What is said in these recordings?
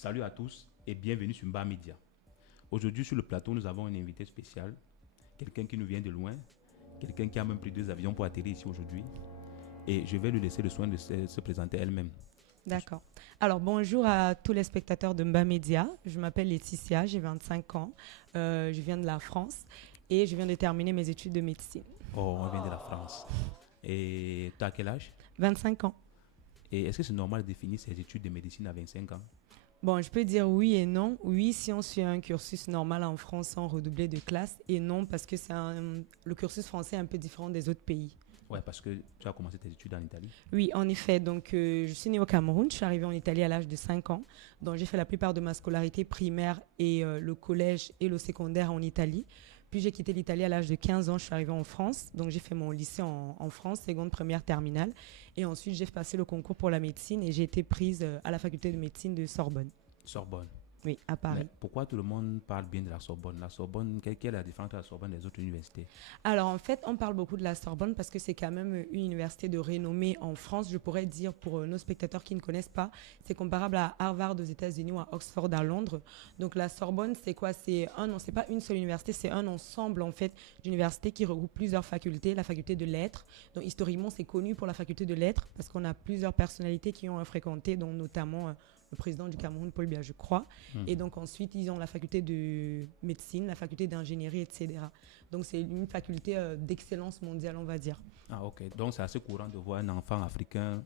Salut à tous et bienvenue sur Mba Media. Aujourd'hui sur le plateau, nous avons un invité spécial, quelqu'un qui nous vient de loin, quelqu'un qui a même pris 2 avions pour atterrir ici aujourd'hui. Et je vais lui laisser le soin de se présenter elle-même. D'accord. Alors, bonjour à tous les spectateurs de Mba Media. Je m'appelle Laetitia, j'ai 25 ans. Je viens de la France et je viens de terminer mes études de médecine. Oh, on vient de la France. Et tu as quel âge? 25 ans. Et est-ce que c'est normal de définir ses études de médecine à 25 ans? Bon, je peux dire oui et non. Oui, si on suit un cursus normal en France sans redoubler de classe. Et non, parce que le cursus français est un peu différent des autres pays. Ouais, parce que tu as commencé tes études en Italie. Oui, en effet. Donc, je suis née au Cameroun. Je suis arrivée en Italie à l'âge de 5 ans. Donc, j'ai fait la plupart de ma scolarité primaire et le collège et le secondaire en Italie. Puis, j'ai quitté l'Italie à l'âge de 15 ans. Je suis arrivée en France. Donc, j'ai fait mon lycée en France, seconde, première, terminale. Et ensuite, j'ai passé le concours pour la médecine et j'ai été prise à la faculté de médecine de Sorbonne. Sorbonne. Oui, à Mais Paris. pourquoi tout le monde parle bien de la Sorbonne? La Sorbonne, quelle est la différence entre la Sorbonne et les autres universités? Alors en fait, on parle beaucoup de la Sorbonne parce que c'est quand même une université de renommée en France. Je pourrais dire pour nos spectateurs qui ne connaissent pas, c'est comparable à Harvard aux États-Unis ou à Oxford à Londres. Donc la Sorbonne, c'est quoi? C'est pas une seule université, c'est un ensemble en fait d'universités qui regroupe plusieurs facultés. La faculté de lettres, donc historiquement c'est connu pour la faculté de lettres parce qu'on a plusieurs personnalités qui ont fréquenté, dont notamment le président du Cameroun, Paul Biya, je crois. Et donc ensuite, ils ont la faculté de médecine, la faculté d'ingénierie, etc. Donc c'est une faculté d'excellence mondiale, on va dire. Ah, ok. Donc c'est assez courant de voir un enfant africain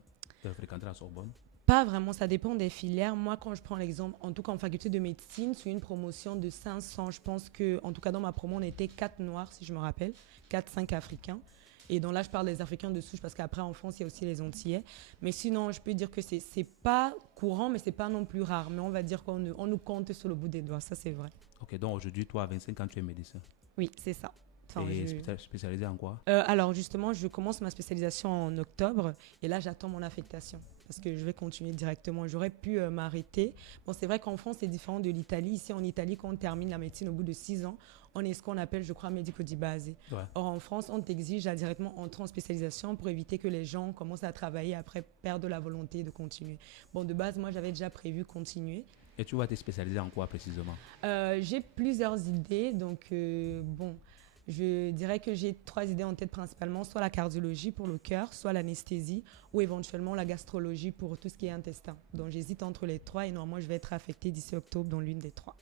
fréquenter la Sorbonne. Pas vraiment, ça dépend des filières. Moi, quand je prends l'exemple, en tout cas en faculté de médecine, sur une promotion de 500, je pense que, en tout cas dans ma promo, on était 4 noirs, si je me rappelle, 4, 5 africains. Et donc là, je parle des Africains de souche parce qu'après, en France, il y a aussi les Antillais. Mais sinon, je peux dire que c'est pas courant, mais c'est pas non plus rare. Mais on va dire on nous compte sur le bout des doigts, ça c'est vrai. Ok, donc aujourd'hui, toi, à 25 ans, tu es médecin. Oui, c'est ça. Enfin, Et spécialisé en quoi? alors justement, je commence ma spécialisation en octobre et là, j'attends mon affectation parce que je vais continuer directement. J'aurais pu m'arrêter. Bon, c'est vrai qu'en France, c'est différent de l'Italie. Ici, en Italie, quand on termine la médecine au bout de 6 ans, on est ce qu'on appelle, je crois, médico di base. Ouais. Or, en France, on t'exige à directement entrer en spécialisation pour éviter que les gens commencent à travailler après perdre la volonté de continuer. Bon, de base, moi, j'avais déjà prévu continuer. Et tu vas te spécialiser en quoi précisément? J'ai plusieurs idées, donc bon, je dirais que j'ai 3 idées en tête principalement, soit la cardiologie pour le cœur, soit l'anesthésie ou éventuellement la gastrologie pour tout ce qui est intestin. Donc j'hésite entre les 3 et normalement je vais être affectée d'ici octobre dans l'une des 3.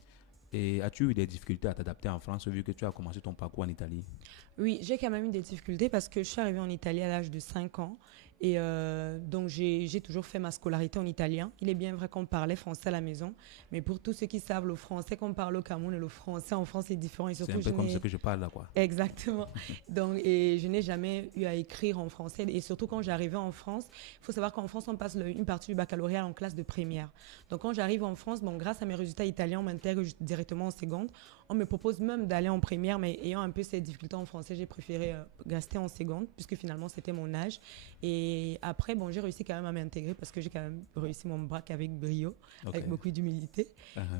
Et as-tu eu des difficultés à t'adapter en France vu que tu as commencé ton parcours en Italie? Oui, j'ai quand même eu des difficultés parce que je suis arrivée en Italie à l'âge de 5 ans et donc j'ai toujours fait ma scolarité en italien. Il est bien vrai qu'on parlait français à la maison, mais pour tous ceux qui savent le français qu'on parle au Cameroun et le français en France c'est différent et C'est surtout un peu comme ce que je parle là, quoi. Exactement. Donc, et je n'ai jamais eu à écrire en français. Et surtout quand j'arrivais en France, il faut savoir qu'en France, on passe une partie du baccalauréat en classe de première. Donc, quand j'arrive en France, bon, grâce à mes résultats italiens, on m'intègre directement en seconde. On me propose même d'aller en première, mais ayant un peu ces difficultés en français, j'ai préféré rester en seconde, puisque finalement, c'était mon âge. Et après, bon, j'ai réussi quand même à m'intégrer parce que j'ai quand même réussi mon bac avec brio, avec beaucoup d'humilité.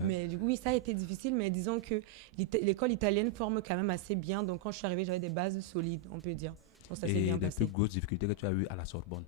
Mais du coup, oui, ça a été difficile, mais disons que l'école italienne forme quand même assez bien. Donc, quand je suis arrivée, j'avais des bases solides, on peut dire. Donc, ça s'est bien Et les passé. plus grosses difficultés que tu as eues à la Sorbonne,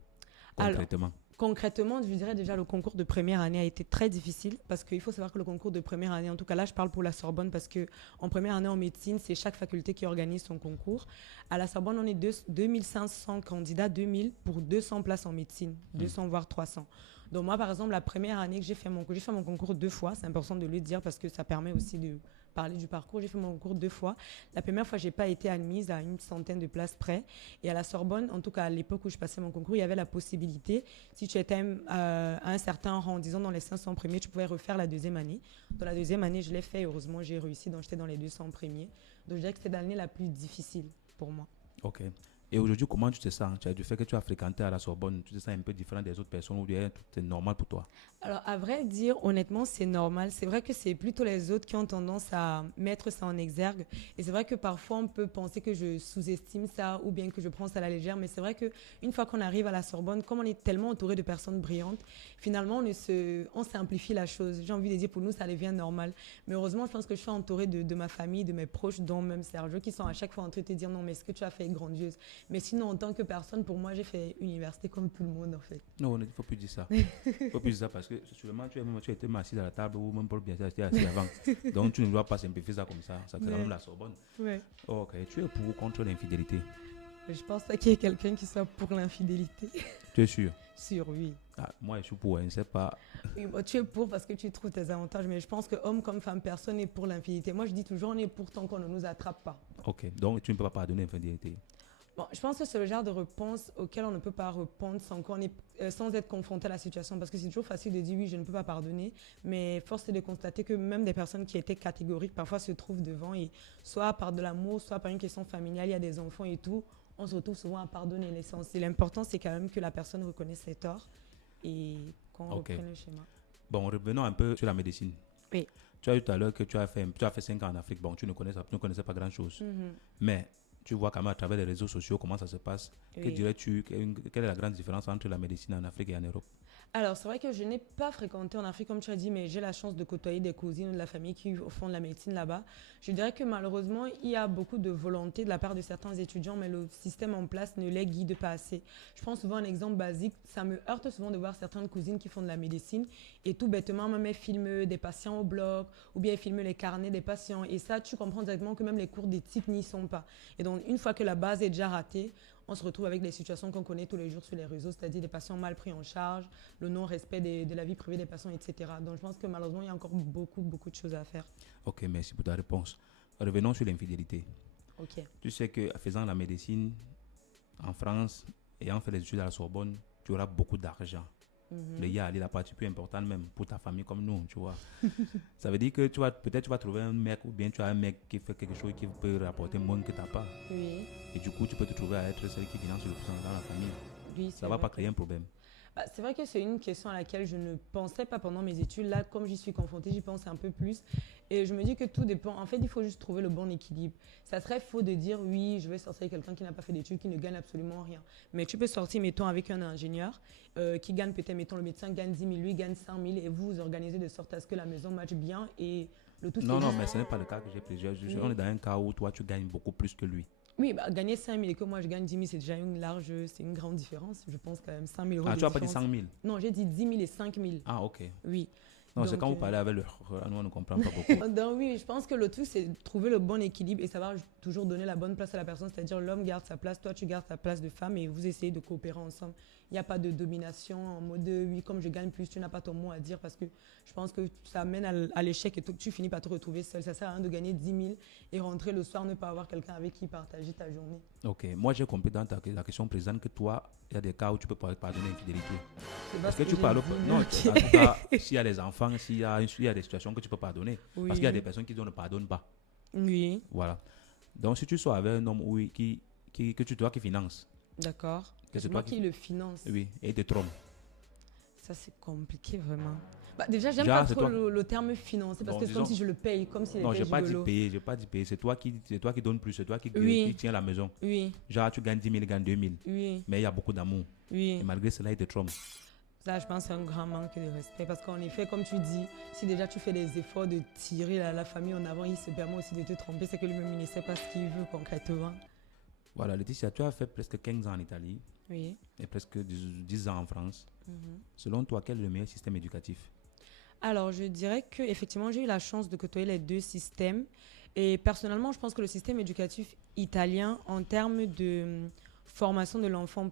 Alors, concrètement? concrètement, je dirais déjà le concours de première année a été très difficile parce qu'il faut savoir que le concours de première année, en tout cas là je parle pour la Sorbonne parce que en première année en médecine, c'est chaque faculté qui organise son concours. À la Sorbonne, on est 2500 candidats, 2000 pour 200 places en médecine, 200 voire 300. Donc moi par exemple, la première année que j'ai fait mon concours 2 fois, c'est important de le dire parce que ça permet aussi de parler du parcours. J'ai fait mon concours 2 fois. La première fois, j'ai pas été admise à une centaine de places près. Et à la Sorbonne, en tout cas à l'époque où je passais mon concours, il y avait la possibilité, si tu étais à un certain rang, disons dans les 500 premiers, tu pouvais refaire la deuxième année. Dans la deuxième année, je l'ai fait. Heureusement, j'ai réussi. Donc j'étais dans les 200 premiers. Donc je dirais que c'était l'année la plus difficile pour moi. Ok. Et aujourd'hui, comment tu te sens? Du fait que tu as fréquenté à la Sorbonne, tu te sens un peu différent des autres personnes ou bien c'est normal pour toi? Alors, à vrai dire, honnêtement, c'est normal. C'est vrai que c'est plutôt les autres qui ont tendance à mettre ça en exergue. Et c'est vrai que parfois, on peut penser que je sous-estime ça ou bien que je prends ça à la légère. Mais c'est vrai qu'une fois qu'on arrive à la Sorbonne, comme on est tellement entouré de personnes brillantes, finalement, on simplifie la chose. J'ai envie de dire, pour nous, ça devient normal. Mais heureusement, je pense que je suis entourée de ma famille, de mes proches, dont même Sergio, qui sont à chaque fois en train de te dire, non, mais ce que tu as fait est grandiose. Mais sinon, en tant que personne, pour moi, j'ai fait université comme tout le monde, en fait. Non, il ne faut plus dire ça. Il ne faut plus dire ça parce que sûrement tu étais assis à la table ou même Paul Biya était assis avant. Donc tu ne dois pas simplifier ça comme ça. Ça c'est même la Sorbonne. Ouais. Ok, tu es pour ou contre l'infidélité? Je pense pas qu'il y ait quelqu'un qui soit pour l'infidélité. Tu es sûr? Sûr, oui. Ah, moi, je suis pour, je ne sais pas. Oui, bon, tu es pour parce que tu trouves tes avantages, mais je pense que homme comme femme, personne n'est pour l'infidélité. Moi, je dis toujours, on est pour tant qu'on ne nous attrape pas. Ok, donc tu ne peux pas pardonner l'infidélité. Bon, je pense que c'est le genre de réponse auquel on ne peut pas répondre sans être confronté à la situation. Parce que c'est toujours facile de dire oui, je ne peux pas pardonner. Mais force est de constater que même des personnes qui étaient catégoriques parfois se trouvent devant. Et soit par de l'amour, soit par une question familiale, il y a des enfants et tout. On se retrouve souvent à pardonner l'essentiel. L'important, c'est quand même que la personne reconnaisse ses torts et qu'on reprenne le schéma. Bon, revenons un peu sur la médecine. Oui. Tu as dit tout à l'heure que tu as fait 5 ans en Afrique. Bon, tu ne connaissais pas grand-chose. Mais tu vois quand même à travers les réseaux sociaux comment ça se passe. Oui. Que dirais-tu, quelle est la grande différence entre la médecine en Afrique et en Europe? Alors, c'est vrai que je n'ai pas fréquenté en Afrique, comme tu as dit, mais j'ai la chance de côtoyer des cousines ou de la famille qui font de la médecine là-bas. Je dirais que malheureusement, il y a beaucoup de volonté de la part de certains étudiants, mais le système en place ne les guide pas assez. Je prends souvent un exemple basique. Ça me heurte souvent de voir certaines cousines qui font de la médecine et tout bêtement, même elles filment des patients au bloc ou bien elles filment les carnets des patients. Et ça, tu comprends directement que même les cours d'éthique n'y sont pas. Et donc, une fois que la base est déjà ratée, on se retrouve avec les situations qu'on connaît tous les jours sur les réseaux, c'est-à-dire des patients mal pris en charge, le non-respect de la vie privée des patients, etc. Donc je pense que malheureusement, il y a encore beaucoup de choses à faire. Ok, merci pour ta réponse. Revenons sur l'infidélité. Ok. Tu sais qu'en faisant la médecine en France, ayant fait les études à la Sorbonne, tu auras beaucoup d'argent. Le YAL est la partie plus importante même pour ta famille comme nous, tu vois. Ça veut dire que peut-être tu vas trouver un mec ou bien tu as un mec qui fait quelque chose qui peut rapporter moins que ta part. Oui. Et du coup, tu peux te trouver à être celle qui finance le plus dans la famille. Oui, ça ne va pas créer un problème. C'est vrai que c'est une question à laquelle je ne pensais pas pendant mes études. Là, comme j'y suis confrontée, j'y pense un peu plus. Et je me dis que tout dépend. En fait, il faut juste trouver le bon équilibre. Ça serait faux de dire, oui, je vais sortir avec quelqu'un qui n'a pas fait d'études, qui ne gagne absolument rien. Mais tu peux sortir, mettons, avec un ingénieur qui gagne peut-être, mettons, le médecin gagne 10 000, lui gagne 100 000 et vous organisez de sorte à ce que la maison matche bien et le tout. Non, mais ce n'est pas le cas que j'ai pris. On est dans un cas où toi, tu gagnes beaucoup plus que lui. Oui, gagner 5 000 et que moi je gagne 10 000, c'est déjà c'est une grande différence. Je pense quand même 5 000 euros. Ah, tu n'as pas dit 100 000? Non, j'ai dit 10 000 et 5 000. Ah, ok. Oui. Non, c'est quand vous parlez avec nous, on ne comprend pas beaucoup. Donc, oui, je pense que le tout, c'est trouver le bon équilibre et savoir toujours donner la bonne place à la personne. C'est-à-dire, l'homme garde sa place, toi, tu gardes ta place de femme et vous essayez de coopérer ensemble. Il n'y a pas de domination en mode oui, comme je gagne plus, tu n'as pas ton mot à dire parce que je pense que ça amène à l'échec et tu finis par te retrouver seul. Ça sert à rien de gagner 10 000 et rentrer le soir, ne pas avoir quelqu'un avec qui partager ta journée. Ok. Moi, j'ai compris dans la question présente que toi, il y a des cas où tu peux pardonner l'infidélité. Parce que tu parles. Non, en tout cas, s'il y a des enfants, s'il y a des situations que tu peux pardonner. Oui. Parce qu'il y a des personnes qui ne pardonnent pas. Oui. Voilà. Donc, si tu sois avec un homme toi qui finance. D'accord. C'est toi qui le finance. Oui, et te trompe. Ça, c'est compliqué, vraiment. Déjà, j'aime pas trop le terme financer parce que c'est comme si je le paye, comme s'il était gigolo. Non, je n'ai pas dit payer. C'est toi qui donnes plus, c'est toi qui tiens la maison. Oui. Genre, tu gagnes 10 000, il gagne 2 000. Oui. Mais il y a beaucoup d'amour. Oui. Et malgré cela, il te trompe. Ça, je pense que c'est un grand manque de respect parce qu'en effet, comme tu dis, si déjà tu fais des efforts de tirer la famille en avant, il se permet aussi de te tromper. C'est que lui-même, il ne sait pas ce qu'il veut concrètement. Voilà, Laetitia, tu as fait presque 15 ans en Italie. Oui. Et presque 10 ans en France. Selon toi, quel est le meilleur système éducatif? Alors, je dirais qu'effectivement, j'ai eu la chance de côtoyer les deux systèmes. Et personnellement, je pense que le système éducatif italien, en termes de formation de l'enfant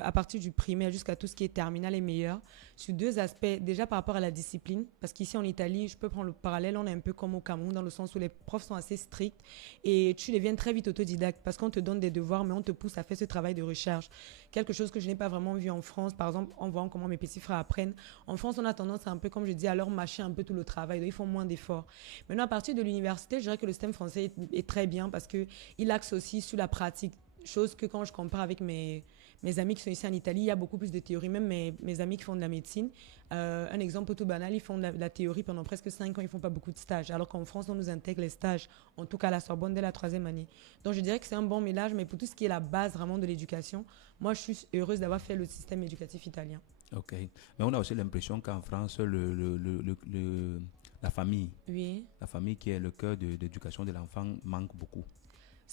à partir du primaire jusqu'à tout ce qui est terminal est meilleur sur deux aspects. Déjà par rapport à la discipline, parce qu'ici en Italie, je peux prendre le parallèle, on est un peu comme au Cameroun dans le sens où les profs sont assez stricts et tu deviens très vite autodidacte parce qu'on te donne des devoirs mais on te pousse à faire ce travail de recherche. Quelque chose que je n'ai pas vraiment vu en France, par exemple en voyant comment mes petits frères apprennent. En France, on a tendance un peu, comme je dis, à leur mâcher un peu tout le travail, donc ils font moins d'efforts. Maintenant, à partir de l'université, je dirais que le système français est très bien parce qu'il axe aussi sur la pratique, chose que quand je compare avec mes amis qui sont ici en Italie, il y a beaucoup plus de théorie. Même mes amis qui font de la médecine, un exemple tout banal, ils font de la théorie pendant presque 5 ans, ils ne font pas beaucoup de stages. Alors qu'en France, on nous intègre les stages, en tout cas à la Sorbonne, dès la 3e année. Donc je dirais que c'est un bon mélange, mais pour tout ce qui est la base vraiment de l'éducation, moi je suis heureuse d'avoir fait le système éducatif italien. Ok. Mais on a aussi l'impression qu'en France, la famille, oui. La famille qui est le cœur de l'éducation de l'enfant manque beaucoup.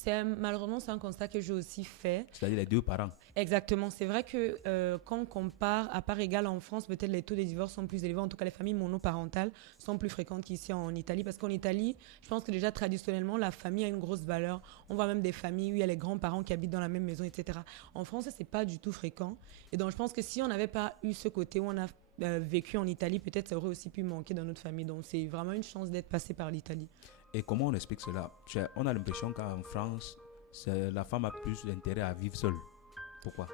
Malheureusement, c'est un constat que j'ai aussi fait. C'est-à-dire les deux parents. Exactement. C'est vrai que quand on compare à part égale en France, peut-être les taux de divorce sont plus élevés. En tout cas, les familles monoparentales sont plus fréquentes qu'ici en Italie. Parce qu'en Italie, je pense que déjà traditionnellement, la famille a une grosse valeur. On voit même des familles où il y a les grands-parents qui habitent dans la même maison, etc. En France, c'est pas du tout fréquent. Et donc, je pense que si on n'avait pas eu ce côté où on a vécu en Italie, peut-être ça aurait aussi pu manquer dans notre famille. Donc, c'est vraiment une chance d'être passé par l'Italie. Et comment on explique cela? On a l'impression qu'en France, la femme a plus d'intérêt à vivre seule. Pourquoi?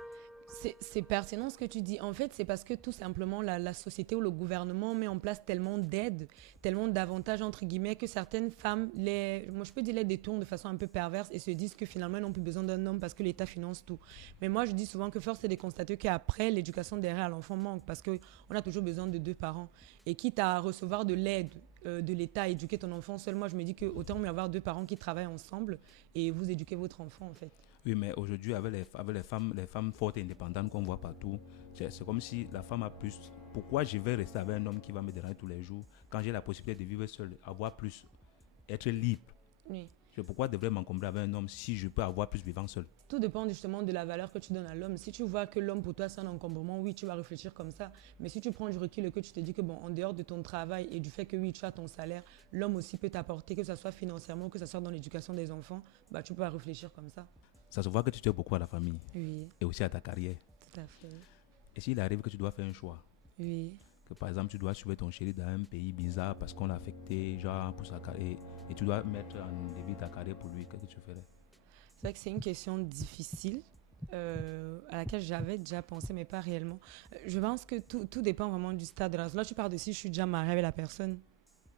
C'est pertinent ce que tu dis. En fait, c'est parce que tout simplement la société ou le gouvernement met en place tellement d'aides, tellement d'avantages entre guillemets que certaines femmes, moi je peux dire les détournent de façon un peu perverse et se disent que finalement elles n'ont plus besoin d'un homme parce que l'État finance tout. Mais moi je dis souvent que force est de constater qu'après l'éducation derrière l'enfant manque parce qu'on a toujours besoin de deux parents. Et quitte à recevoir de l'aide de l'État à éduquer ton enfant seul, moi je me dis que autant mieux avoir deux parents qui travaillent ensemble et vous éduquez votre enfant en fait. Oui, mais aujourd'hui, avec les femmes fortes et indépendantes qu'on voit partout, c'est comme si la femme a plus. Pourquoi je vais rester avec un homme qui va me déranger tous les jours quand j'ai la possibilité de vivre seul, avoir plus, être libre? Oui. Pourquoi devrais je m'encombrer avec un homme si je peux avoir plus vivant seul? Tout dépend justement de la valeur que tu donnes à l'homme. Si tu vois que l'homme pour toi c'est un encombrement, oui, tu vas réfléchir comme ça. Mais si tu prends du recul et que tu te dis que bon, en dehors de ton travail et du fait que oui, tu as ton salaire, l'homme aussi peut t'apporter, que ce soit financièrement, que ce soit dans l'éducation des enfants, bah tu peux réfléchir comme ça. Ça se voit que tu tiens beaucoup à la famille. Oui. Et aussi à ta carrière. Tout à fait. Et s'il arrive que tu dois faire un choix, oui. Que par exemple tu dois suivre ton chéri dans un pays bizarre parce qu'on l'a affecté, genre pour sa carrière, et tu dois mettre en début ta carrière pour lui, qu'est-ce que tu ferais? C'est vrai que c'est une question difficile à laquelle j'avais déjà pensé, mais pas réellement. Je pense que tout dépend vraiment du stade de la relation. Là, tu parles de si je suis déjà mariée avec la personne.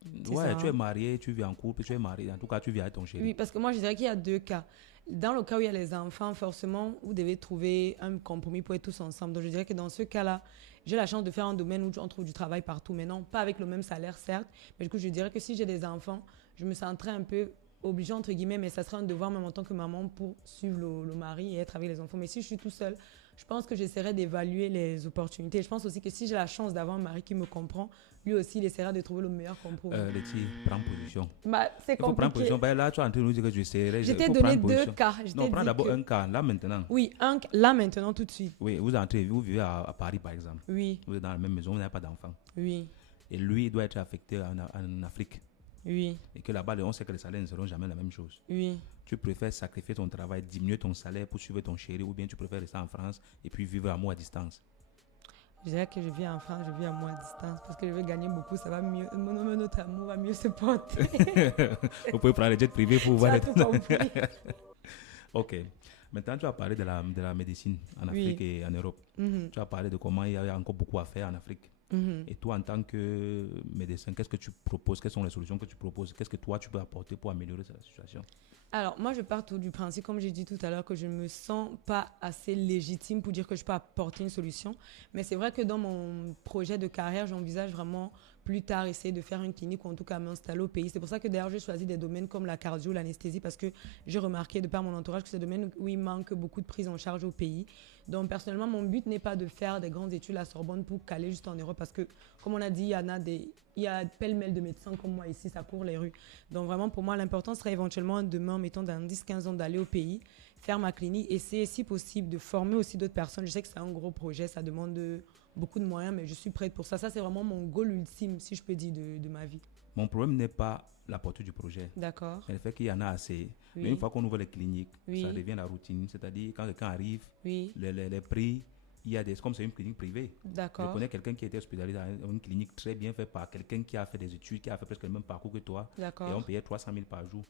Ouais, ça, tu es marié, tu vis en couple, tu es marié, en tout cas tu vis avec ton chéri. Oui, parce que moi je dirais qu'il y a deux cas. Dans le cas où il y a les enfants, forcément, vous devez trouver un compromis pour être tous ensemble. Donc je dirais que dans ce cas-là, j'ai la chance de faire un domaine où on trouve du travail partout. Mais non, pas avec le même salaire, certes. Mais du coup, je dirais que si j'ai des enfants, je me sentirais un peu obligée, entre guillemets, mais ça serait un devoir même en tant que maman pour suivre le mari et être avec les enfants. Mais si je suis tout seul, je pense que j'essaierai d'évaluer les opportunités. Je pense aussi que si j'ai la chance d'avoir un mari qui me comprend, lui aussi, il essaiera de trouver le meilleur compromis. Letty, prends position. Bah, c'est compliqué. Il faut prendre position. Ben là, tu es en train de nous dire que j'essaierai. Je t'ai donné deux cas. Non, prends d'abord un cas, là maintenant. Oui, là maintenant, tout de suite. Oui, vous vivez à Paris, par exemple. Oui. Vous êtes dans la même maison, vous n'avez pas d'enfant. Oui. Et lui, il doit être affecté en Afrique. Oui. Et que là-bas, on sait que les salaires ne seront jamais la même chose. Oui. Tu préfères sacrifier ton travail, diminuer ton salaire pour suivre ton chéri, ou bien tu préfères rester en France et puis vivre à moi à distance? Je dirais que je vis en France, je vis à moi à distance parce que je veux gagner beaucoup, ça va mieux. Notre amour va mieux se porter. Vous pouvez prendre les jets privés pour voir. Compris. Ok. Maintenant, tu as parlé de la médecine en Afrique et en Europe. Tu as parlé de comment il y a encore beaucoup à faire en Afrique. Et toi, en tant que médecin, qu'est-ce que tu proposes? Quelles sont les solutions que tu proposes? Qu'est-ce que toi, tu peux apporter pour améliorer cette situation? Alors, moi, je pars du principe, comme j'ai dit tout à l'heure, que je ne me sens pas assez légitime pour dire que je peux apporter une solution. Mais c'est vrai que dans mon projet de carrière, j'envisage vraiment plus tard essayer de faire une clinique ou en tout cas m'installer au pays. C'est pour ça que d'ailleurs, j'ai choisi des domaines comme la cardio, l'anesthésie, parce que j'ai remarqué de par mon entourage que c'est des domaines où il manque beaucoup de prise en charge au pays. Donc, personnellement, mon but n'est pas de faire des grandes études à Sorbonne pour caler juste en Europe parce que, comme on a dit, il y a pêle-mêle de médecins comme moi ici, ça court les rues. Donc, vraiment, pour moi, l'important serait éventuellement demain, mettons dans 10-15 ans, d'aller au pays, faire ma clinique, essayer, si possible, de former aussi d'autres personnes. Je sais que c'est un gros projet, ça demande beaucoup de moyens, mais je suis prête pour ça. Ça, c'est vraiment mon goal ultime, si je peux dire, de ma vie. Mon problème n'est pas la portée du projet. D'accord. Mais le fait qu'il y en a assez. Oui. Mais une fois qu'on ouvre les cliniques, Oui. ça devient la routine. C'est-à-dire, quand quelqu'un arrive, Oui. les prix, comme c'est une clinique privée. D'accord. Je connais quelqu'un qui a été hospitalisé dans une clinique très bien faite par quelqu'un qui a fait des études, qui a fait presque le même parcours que toi. D'accord. Et on payait 300 000 par jour.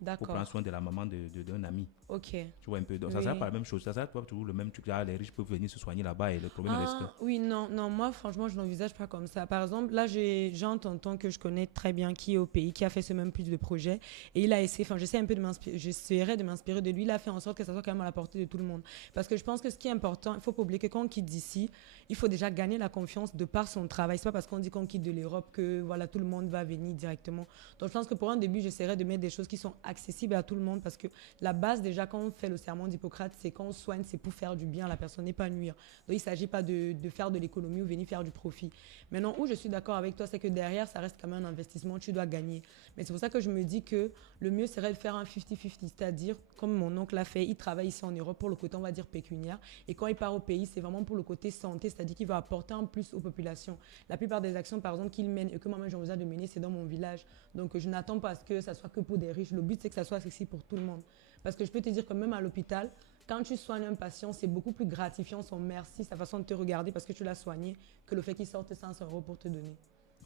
D'accord. Pour prendre soin de la maman d'un ami. Ok. Tu vois un peu. Donc, ça ne sert pas la même chose. Ça sert pas toujours le même truc. Les riches peuvent venir se soigner là-bas et le problème reste. Oui, non, moi, franchement, je n'envisage pas comme ça. Par exemple, là, j'ai un tonton que je connais très bien qui est au pays, qui a fait ce même plus de projet. Et il a essayé, j'essaie un peu de m'inspirer, j'essaierai de m'inspirer de lui. Il a fait en sorte que ça soit quand même à la portée de tout le monde. Parce que je pense que ce qui est important, il ne faut pas oublier que quand on quitte d'ici, il faut déjà gagner la confiance de par son travail. Ce n'est pas parce qu'on dit qu'on quitte de l'Europe que voilà, tout le monde va venir directement. Donc, je pense que pour un début, j'essaierai de mettre des choses qui sont accessible à tout le monde parce que la base, déjà, quand on fait le serment d'Hippocrate, c'est quand on soigne, c'est pour faire du bien à la personne, et pas nuire. Donc, il ne s'agit pas de faire de l'économie ou venir faire du profit. Maintenant, où je suis d'accord avec toi, c'est que derrière, ça reste quand même un investissement, tu dois gagner. Mais c'est pour ça que je me dis que le mieux serait de faire un 50-50, c'est-à-dire, comme mon oncle l'a fait, il travaille ici en Europe pour le côté, on va dire, pécuniaire. Et quand il part au pays, c'est vraiment pour le côté santé, c'est-à-dire qu'il va apporter un plus aux populations. La plupart des actions, par exemple, qu'il mène et que moi-même j'envisage de mener, c'est dans mon village. Donc, je n'attends pas à ce que ça soit que pour des riches. Le but, c'est que ça soit accessible pour tout le monde. Parce que je peux te dire que même à l'hôpital, quand tu soignes un patient, c'est beaucoup plus gratifiant son merci, sa façon de te regarder parce que tu l'as soigné, que le fait qu'il sorte 500 euros pour te donner.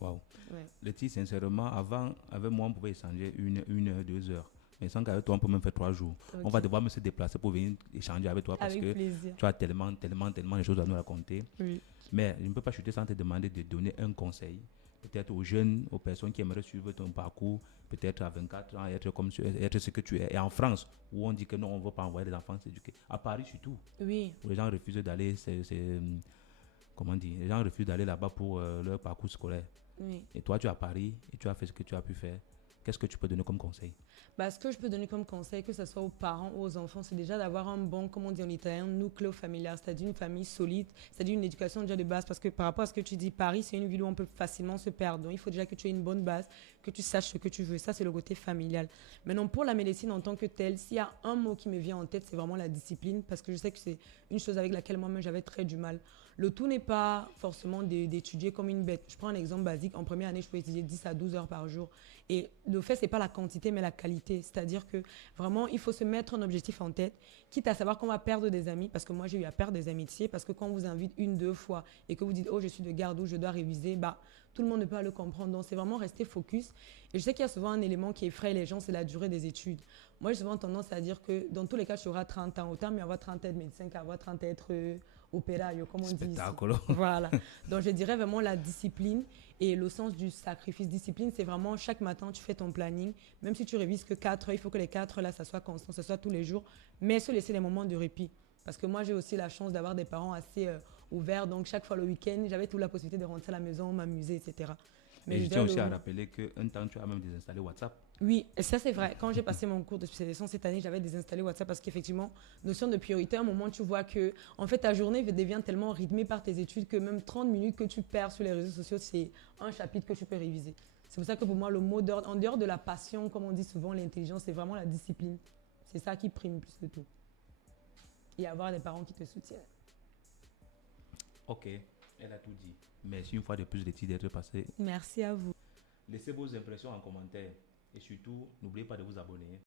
Waouh. Ouais. Letty, sincèrement, avant, avec moi, on pouvait échanger une heure, 2 heures. Mais sans qu'avec toi, on peut même faire 3 jours. Ok. On va devoir me se déplacer pour venir échanger avec toi parce Avec que plaisir. tu as tellement de choses à nous raconter. Oui. Mais je ne peux pas chuter sans te demander de donner un conseil, peut-être aux jeunes, aux personnes qui aimeraient suivre ton parcours, peut-être à 24 ans, être ce que tu es. Et en France, où on dit que non, on ne veut pas envoyer les enfants s'éduquer. À Paris surtout, Oui. où les gens refusent d'aller, comment dire, les gens refusent d'aller là-bas pour leur parcours scolaire. Oui. Et toi, tu es à Paris et tu as fait ce que tu as pu faire. Qu'est-ce que tu peux donner comme conseil? Bah, ce que je peux donner comme conseil, que ce soit aux parents ou aux enfants, c'est déjà d'avoir un bon, comme on dit en italien, nucléo familial, c'est-à-dire une famille solide, c'est-à-dire une éducation déjà de base. Parce que par rapport à ce que tu dis, Paris, c'est une ville où on peut facilement se perdre. Donc, il faut déjà que tu aies une bonne base, que tu saches ce que tu veux. Ça, c'est le côté familial. Maintenant, pour la médecine en tant que telle, s'il y a un mot qui me vient en tête, c'est vraiment la discipline, parce que je sais que c'est une chose avec laquelle moi-même j'avais très du mal. Le tout n'est pas forcément d'étudier comme une bête. Je prends un exemple basique. En première année, je pouvais étudier 10 à 12 heures par jour. Et le fait, ce n'est pas la quantité, mais la qualité. C'est-à-dire que vraiment, il faut se mettre un objectif en tête, quitte à savoir qu'on va perdre des amis, parce que moi, j'ai eu à perdre des amitiés, parce que quand on vous invite 1, 2 fois et que vous dites, oh, je suis de garde ou je dois réviser, bah, tout le monde ne peut pas le comprendre. Donc, c'est vraiment rester focus. Et je sais qu'il y a souvent un élément qui effraie les gens, c'est la durée des études. Moi, j'ai souvent tendance à dire que dans tous les cas, tu auras 30 ans. Autant mieux avoir 30 ans de médecin qu'avoir 30 ans d'être opéraio, comme on dit ici. Spectacle. Voilà. Donc, je dirais vraiment la discipline et le sens du sacrifice. Discipline, c'est vraiment chaque matin, tu fais ton planning. Même si tu révises que 4 heures, il faut que les 4 heures, là, ça soit constant, ça soit tous les jours. Mais se laisser des moments de répit. Parce que moi, j'ai aussi la chance d'avoir des parents assez ouverts. Donc, chaque fois le week-end, j'avais toute la possibilité de rentrer à la maison, m'amuser, etc. Mais je tiens aussi à rappeler qu'un temps, tu as même désinstallé WhatsApp. Oui, et ça c'est vrai. Quand j'ai passé mon cours de spécialisation cette année, j'avais désinstallé WhatsApp parce qu'effectivement, notion de priorité, à un moment, tu vois que en fait, ta journée devient tellement rythmée par tes études que même 30 minutes que tu perds sur les réseaux sociaux, c'est un chapitre que tu peux réviser. C'est pour ça que pour moi, le mot d'ordre, en dehors de la passion, comme on dit souvent, l'intelligence, c'est vraiment la discipline. C'est ça qui prime plus que tout. Et avoir des parents qui te soutiennent. Ok, elle a tout dit. Merci une fois de plus, Letty, d'être passée. Merci à vous. Laissez vos impressions en commentaire. Et surtout, n'oubliez pas de vous abonner.